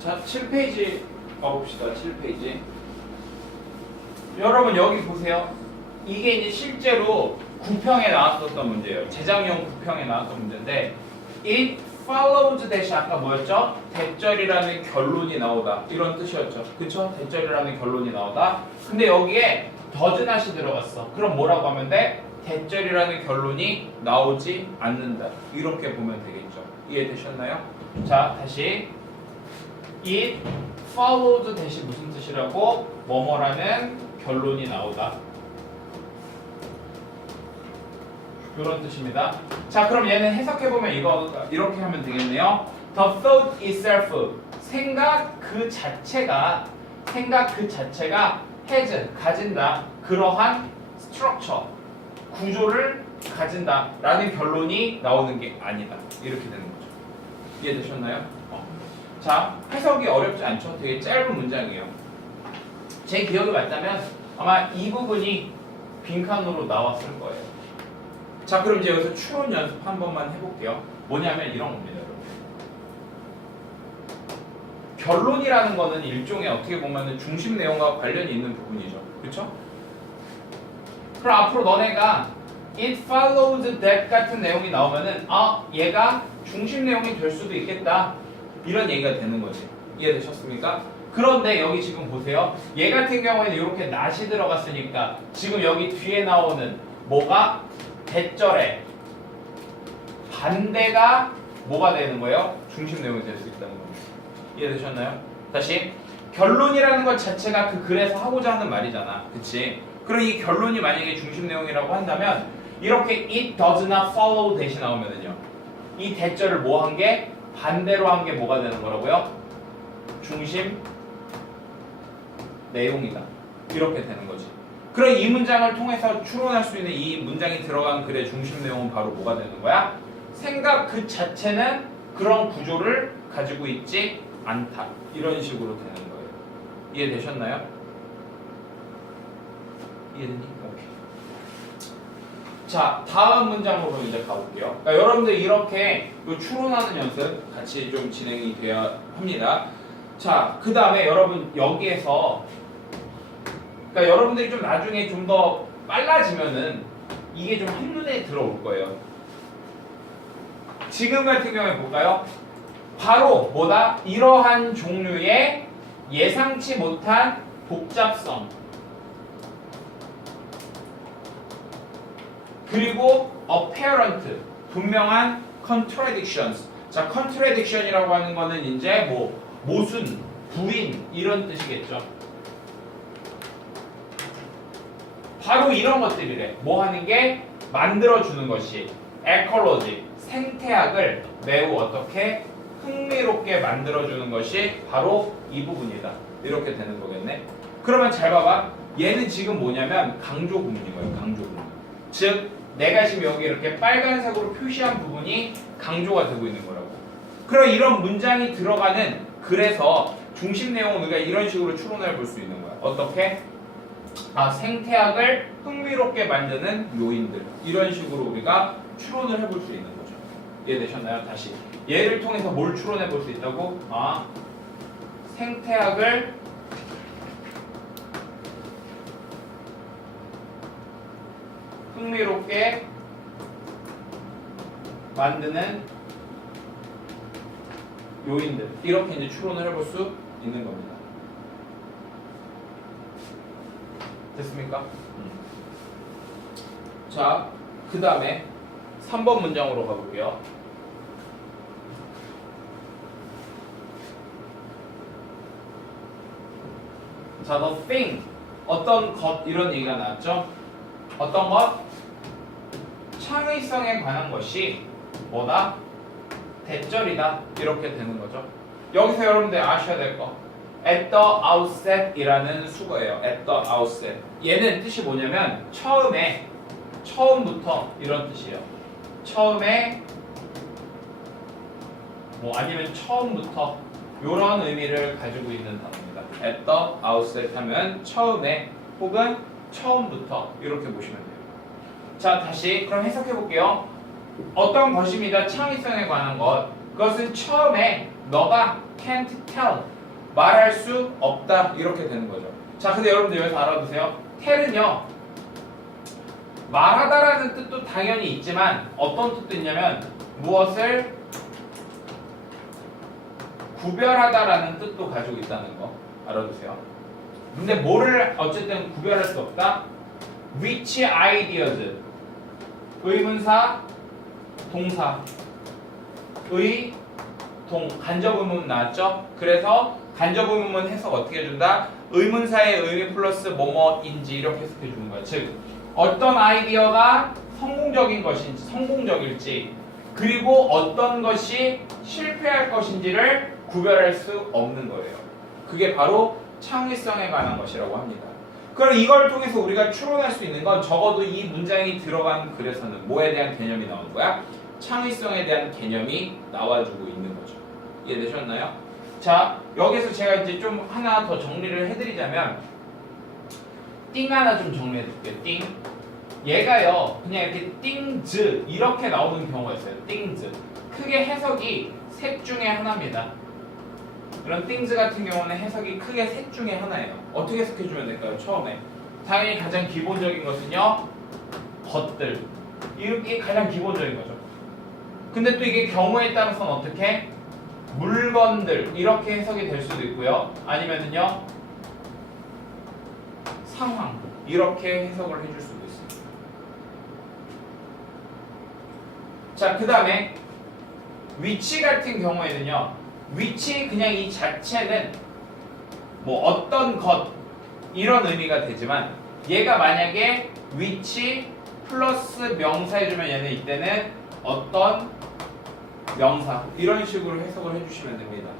자, 7페이지 가봅시다. 7페이지. 여러분 여기 보세요. 이게 이제 실제로 구평에 나왔었던 문제예요. 재작년 구평에 나왔던 문제인데 It follows that 아까 뭐였죠? 대절이라는 결론이 나오다 이런 뜻이었죠. 그쵸? 대절이라는 결론이 나오다. 근데 여기에 does not이 들어갔어. 그럼 뭐라고 하면 돼? 대절이라는 결론이 나오지 않는다. 이렇게 보면 되겠죠. 이해되셨나요? 자, 다시 It follows that이 무슨 뜻이라고? 뭐뭐라는 결론이 나오다. 이런 뜻입니다. 자, 그럼 얘는 해석해보면 이거 이렇게 하면 되겠네요. The thought itself, 생각 그 자체가 has, 가진다. 그러한 structure, 구조를 가진다 라는 결론이 나오는 게 아니다. 이렇게 되는 거죠. 이해되셨나요? 자, 해석이 어렵지 않죠? 되게 짧은 문장이에요. 제 기억이 맞다면 아마 이 부분이 빈칸으로 나왔을 거예요. 자, 그럼 이제 여기서 추론 연습 한 번만 해볼게요. 뭐냐면 이런 겁니다, 여러분. 결론이라는 거는 일종의 어떻게 보면 중심 내용과 관련이 있는 부분이죠. 그렇죠? 그럼 앞으로 너네가 it follows that 같은 내용이 나오면은 얘가 중심 내용이 될 수도 있겠다. 이런 얘기가 되는 거지. 이해되셨습니까? 그런데 여기 지금 보세요. 얘 같은 경우에는 이렇게 not이 들어갔으니까 지금 여기 뒤에 나오는 뭐가 대절에 반대가 뭐가 되는 거예요? 중심 내용이 될 수 있다는 겁니다. 이해되셨나요? 다시 결론이라는 것 자체가 그 글에서 하고자 하는 말이잖아. 그치? 그럼 이 결론이 만약에 중심 내용이라고 한다면 이렇게 it does not follow that이 나오면은요. 이 대절을 뭐 한 게? 반대로 한 게 뭐가 되는 거라고요? 중심 내용이다. 이렇게 되는 거지. 그럼 이 문장을 통해서 추론할 수 있는 이 문장이 들어간 글의 중심 내용은 바로 뭐가 되는 거야? 생각 그 자체는 그런 구조를 가지고 있지 않다. 이런 식으로 되는 거예요. 이해되셨나요? 이해되니? 오케이. 자, 다음 문장으로 이제 가볼게요. 그러니까 여러분들 이렇게 추론하는 연습 같이 좀 진행이 돼야 합니다. 자, 그 다음에 여러분 여기에서 그러니까 여러분들이 좀 나중에 좀 더 빨라지면은 이게 좀 한눈에 들어올 거예요. 지금 같은 경우에 볼까요? 바로 뭐다? 이러한 종류의 예상치 못한 복잡성 그리고 apparent, 분명한 contradictions. 자, contradiction이라고 하는 거는 이제 뭐 모순, 부인 이런 뜻이겠죠. 바로 이런 것들이래. 뭐 하는 게? 만들어주는 것이 ecology, 생태학을 매우 어떻게 흥미롭게 만들어주는 것이 바로 이 부분이다. 이렇게 되는 거겠네. 그러면 잘 봐봐. 얘는 지금 뭐냐면 강조 구문인 거예요. 강조 구문. 즉 내가 지금 여기 이렇게 빨간색으로 표시한 부분이 강조가 되고 있는 거라고. 그럼 이런 문장이 들어가는 글에서 중심 내용은 우리가 이런 식으로 추론해 볼 수 있는 거야. 어떻게? 생태학을 흥미롭게 만드는 요인들. 이런 식으로 우리가 추론을 해볼 수 있는 거죠. 이해되셨나요? 다시. 얘를 통해서 뭘 추론해 볼 수 있다고? 생태학을 흥미롭게 만드는 요인들. 이렇게 이제 추론을 해볼 수 있는 겁니다. 됐습니까? 자, 그 다음에 3번 문장으로 가볼게요. 자, the thing, 어떤 것 이런 얘기가 나왔죠? 어떤 것? 창의성에 관한 것이 뭐다? 대절이다. 이렇게 되는 거죠. 여기서 여러분들 아셔야 될 거. at the outset 이라는 수거예요. at the outset. 얘는 뜻이 뭐냐면 처음에, 처음부터 이런 뜻이에요. 처음에 뭐 아니면 처음부터 이런 의미를 가지고 있는 단어입니다. at the outset 하면 처음에 혹은 처음부터 이렇게 보시면 돼요. 자, 다시 그럼 해석해 볼게요. 어떤 것입니다. 창의성에 관한 것. 그것은 처음에 너가 can't tell 말할 수 없다 이렇게 되는 거죠. 자, 근데 여러분들 여기서 알아두세요. tell은요 말하다라는 뜻도 당연히 있지만 어떤 뜻도 있냐면 무엇을 구별하다라는 뜻도 가지고 있다는 거 알아두세요. 근데 뭐를 어쨌든 구별할 수 없다. Which ideas 의문사 동사 간접 의문 나왔죠? 그래서 간접 의문문 해석 어떻게 해준다? 의문사의 의미 플러스 뭐뭐인지 이렇게 해석해 주는 거야. 즉 어떤 아이디어가 성공적인 것인지 성공적일지 그리고 어떤 것이 실패할 것인지를 구별할 수 없는 거예요. 그게 바로 창의성에 관한 것이라고 합니다. 그럼 이걸 통해서 우리가 추론할 수 있는 건 적어도 이 문장이 들어간 글에서는 뭐에 대한 개념이 나오는 거야? 창의성에 대한 개념이 나와주고 있는 거죠. 이해되셨나요? 자, 여기서 제가 이제 좀 하나 더 정리를 해드리자면 띵 하나 좀 정리해드릴게요. 띵. 얘가요 그냥 이렇게 띵즈 이렇게 나오는 경우가 있어요. 띵즈. 크게 해석이 셋 중에 하나입니다. 이런 띵즈 같은 경우는 해석이 크게 셋 중에 하나예요. 어떻게 해석해주면 될까요? 처음에 당연히 가장 기본적인 것은요 것들. 이게 가장 기본적인 거죠. 근데 또 이게 경우에 따라서는 어떻게? 물건들 이렇게 해석이 될 수도 있고요. 아니면은요 상황 이렇게 해석을 해줄 수도 있습니다. 자, 그 다음에 위치 같은 경우에는요 위치 그냥 이 자체는 뭐 어떤 것 이런 의미가 되지만 얘가 만약에 위치 플러스 명사 해주면 얘는 이때는 어떤 명사 이런 식으로 해석을 해주시면 됩니다.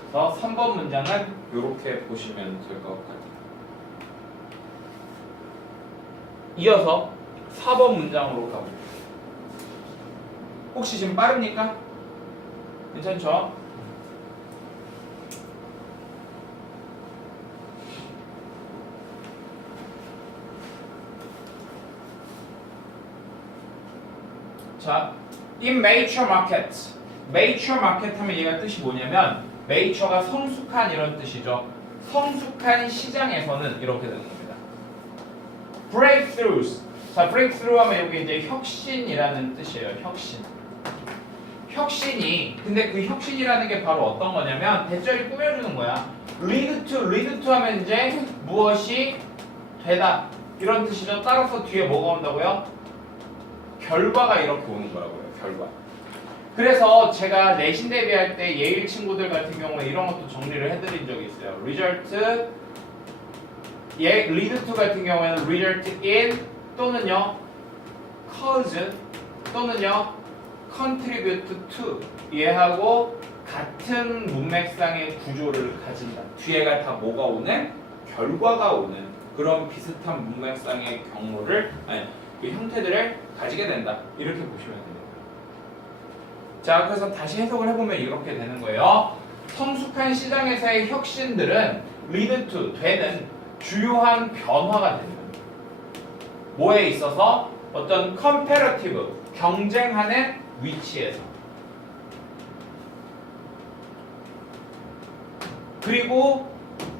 그래서 3번 문장은 이렇게 보시면 될 것 같아요. 이어서 4번 문장으로 가볼게요. 혹시 지금 빠릅니까? 괜찮죠? 자, in mature market. mature market 하면 얘가 뜻이 뭐냐면 mature가 성숙한 이런 뜻이죠. 성숙한 시장에서는 이렇게 되는 겁니다. breakthroughs. 자, breakthrough 하면 여기 이제 혁신이라는 뜻이에요. 혁신. 혁신이 근데 그 혁신이라는 게 바로 어떤 거냐면 대절이 꾸며주는 거야. lead to 하면 이제 무엇이 되다 이런 뜻이죠. 따라서 뒤에 뭐가 온다고요? 결과가 이렇게 오는 거라고요. 결과. 그래서 제가 내신 대비할 때 예일 친구들 같은 경우에 이런 것도 정리를 해드린 적이 있어요. result lead to 같은 경우에는 result in 또는요 cause 또는요 contribute to 얘하고 같은 문맥상의 구조를 가진다. 뒤에가 다 뭐가 오는? 결과가 오는 그런 비슷한 문맥상의 경로를 그 형태들을 가지게 된다. 이렇게 보시면 됩니다. 자, 그래서 다시 해석을 해보면 이렇게 되는 거예요. 성숙한 시장에서의 혁신들은 lead to 되는 주요한 변화가 되는 겁니다. 뭐에 있어서? 어떤 comparative 경쟁하는 위치에서 그리고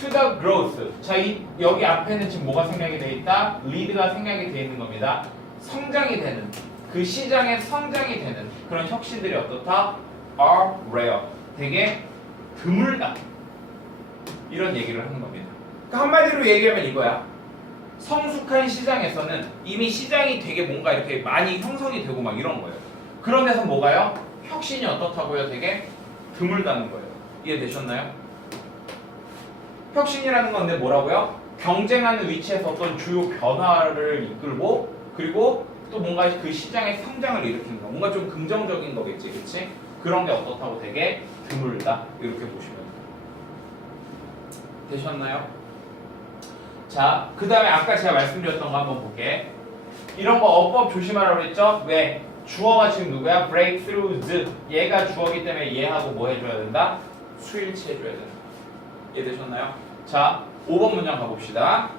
to the growth. 자, 여기 앞에는 지금 뭐가 생략이 되어 있다? lead가 생략이 되어 있는 겁니다. 성장이 되는 그 시장의 성장이 되는 그런 혁신들이 어떻다? are rare. 되게 드물다. 이런 얘기를 하는 겁니다. 그러니까 한마디로 얘기하면 이거야. 성숙한 시장에서는 이미 시장이 되게 뭔가 이렇게 많이 형성이 되고 막 이런 거예요. 그런 데서 뭐가요? 혁신이 어떻다고요? 되게 드물다는 거예요. 이해되셨나요? 혁신이라는 건데 뭐라고요? 경쟁하는 위치에서 어떤 주요 변화를 이끌고 그리고 또 뭔가 그 시장의 성장을 일으키는 거. 뭔가 좀 긍정적인 거겠지, 그치? 그런 게 어떻다고 되게 드물다. 이렇게 보시면 되셨나요? 자, 그 다음에 아까 제가 말씀드렸던 거 한번 볼게. 이런 거 어법 조심하라고 했죠? 왜? 주어가 지금 누구야? breakthroughs. 얘가 주어기 때문에 얘하고 뭐 해줘야 된다? 수일치 해줘야 된다. 이해되셨나요? 자, 5번 문장 가봅시다.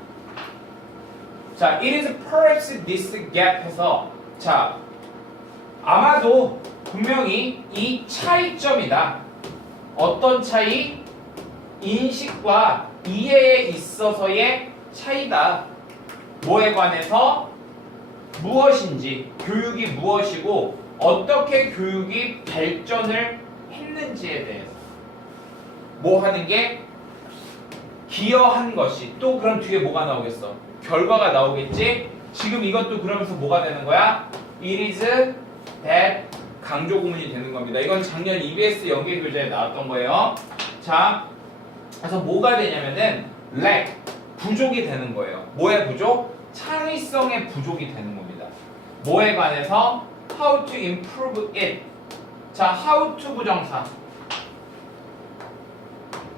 자, it is perhaps this gap 해서 자, 아마도 분명히 이 차이점이다. 어떤 차이? 인식과 이해에 있어서의 차이다. 뭐에 관해서? 무엇인지, 교육이 무엇이고 어떻게 교육이 발전을 했는지에 대해서. 뭐 하는 게? 기여한 것이. 또 그럼 뒤에 뭐가 나오겠어? 결과가 나오겠지? 지금 이것도 그러면서 뭐가 되는 거야? It is that 강조 구문이 되는 겁니다. 이건 작년 EBS 연계 교재에 나왔던 거예요. 자, 그래서 뭐가 되냐면은 lack, 부족이 되는 거예요. 뭐의 부족? 창의성의 부족이 되는 겁니다. 뭐에 관해서? How to improve it. 자, how to 부정사.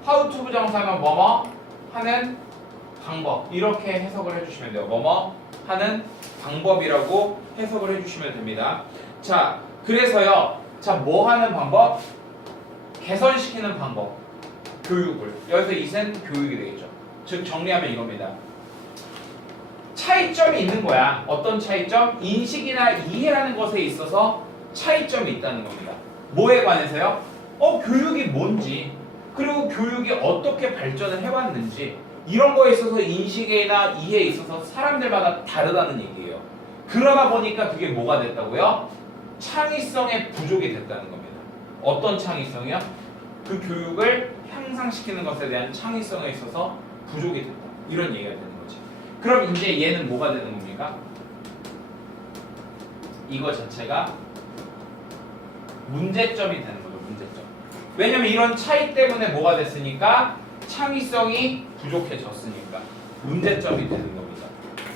how to 부정사면 뭐뭐 하는 방법. 이렇게 해석을 해주시면 돼요. 뭐뭐 하는 방법이라고 해석을 해주시면 됩니다. 자, 그래서요. 자, 뭐 하는 방법? 개선시키는 방법. 교육을. 여기서 이는 교육이 되겠죠. 즉 정리하면 이겁니다. 차이점이 있는 거야. 어떤 차이점? 인식이나 이해하는 것에 있어서 차이점이 있다는 겁니다. 뭐에 관해서요? 교육이 뭔지, 그리고 교육이 어떻게 발전을 해왔는지, 이런 거에 있어서 인식이나 이해에 있어서 사람들마다 다르다는 얘기예요. 그러다 보니까 그게 뭐가 됐다고요? 창의성의 부족이 됐다는 겁니다. 어떤 창의성이요? 그 교육을 향상시키는 것에 대한 창의성에 있어서 부족이 됐다. 이런 얘기가 되는 거지. 그럼 이제 얘는 뭐가 되는 겁니까? 이거 자체가 문제점이 되는 거죠. 문제점. 왜냐면 이런 차이 때문에 뭐가 됐으니까? 창의성이 부족해졌으니까 문제점이 되는 겁니다.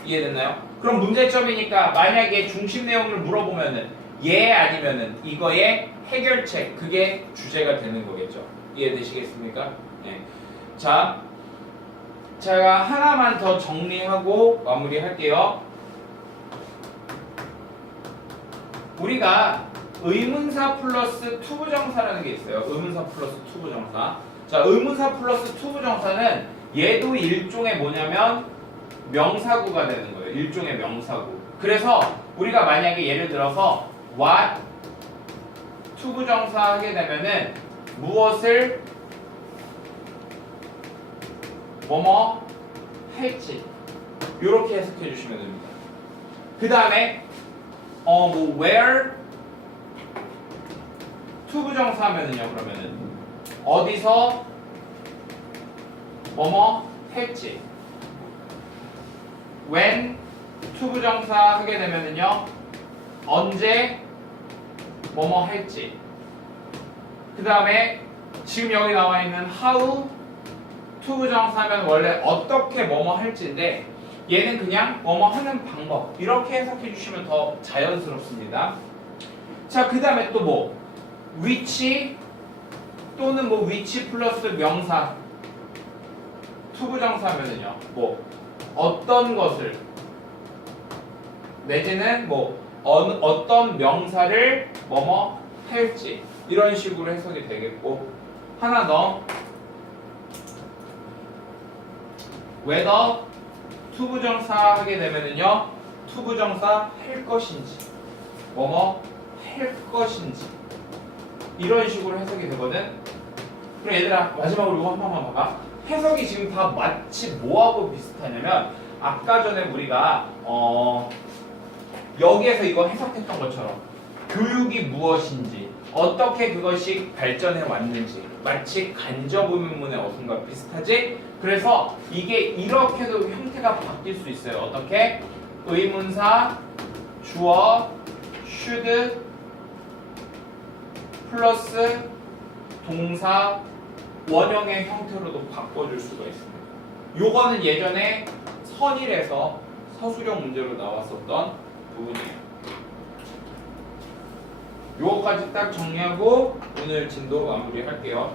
이해됐나요? 그럼 문제점이니까 만약에 중심 내용을 물어보면은 예 아니면은 이거의 해결책, 그게 주제가 되는 거겠죠. 이해되시겠습니까? 네. 자, 제가 하나만 더 정리하고 마무리할게요. 우리가 의문사 플러스 투부정사라는 게 있어요. 의문사 플러스 투부정사. 자, 의문사 플러스 투부정사는 얘도 일종의 뭐냐면 명사구가 되는 거예요. 일종의 명사구. 그래서 우리가 만약에 예를 들어서 what 투부정사 하게 되면은 무엇을 뭐뭐 할지 이렇게 해석해 주시면 됩니다. 그 다음에 뭐 where 투부정사 하면은요, 그러면은 어디서 뭐뭐 할지. when 투부정사 하게 되면은요, 언제 뭐뭐 할지. 그 다음에 지금 여기 나와 있는 how 투부정사면 원래 어떻게 뭐뭐 할지인데 얘는 그냥 뭐뭐 하는 방법. 이렇게 해석해 주시면 더 자연스럽습니다. 자, 그 다음에 또 뭐 which 또는 뭐 which 플러스 명사 투부정사면은요, 뭐 어떤 것을 내지는 뭐 어떤 명사를 뭐뭐 할지, 이런 식으로 해석이 되겠고, 하나 더 whether 투부정사 하게 되면은요, 투부정사 할 것인지 뭐뭐 할 것인지, 이런 식으로 해석이 되거든. 그럼 얘들아, 마지막으로 이거 한 번만 봐봐. 해석이 지금 다 마치 뭐하고 비슷하냐면 아까 전에 우리가 여기에서 이거 해석했던 것처럼 교육이 무엇인지, 어떻게 그것이 발전해 왔는지 마치 간접의문문의 어순과 비슷하지? 그래서 이게 이렇게도 형태가 바뀔 수 있어요. 어떻게? 의문사, 주어, should 플러스 동사, 원형의 형태로도 바꿔줄 수가 있습니다. 요거는 예전에 선일에서 서술형 문제로 나왔었던 부분이에요. 요거까지 딱 정리하고 오늘 진도 마무리할게요.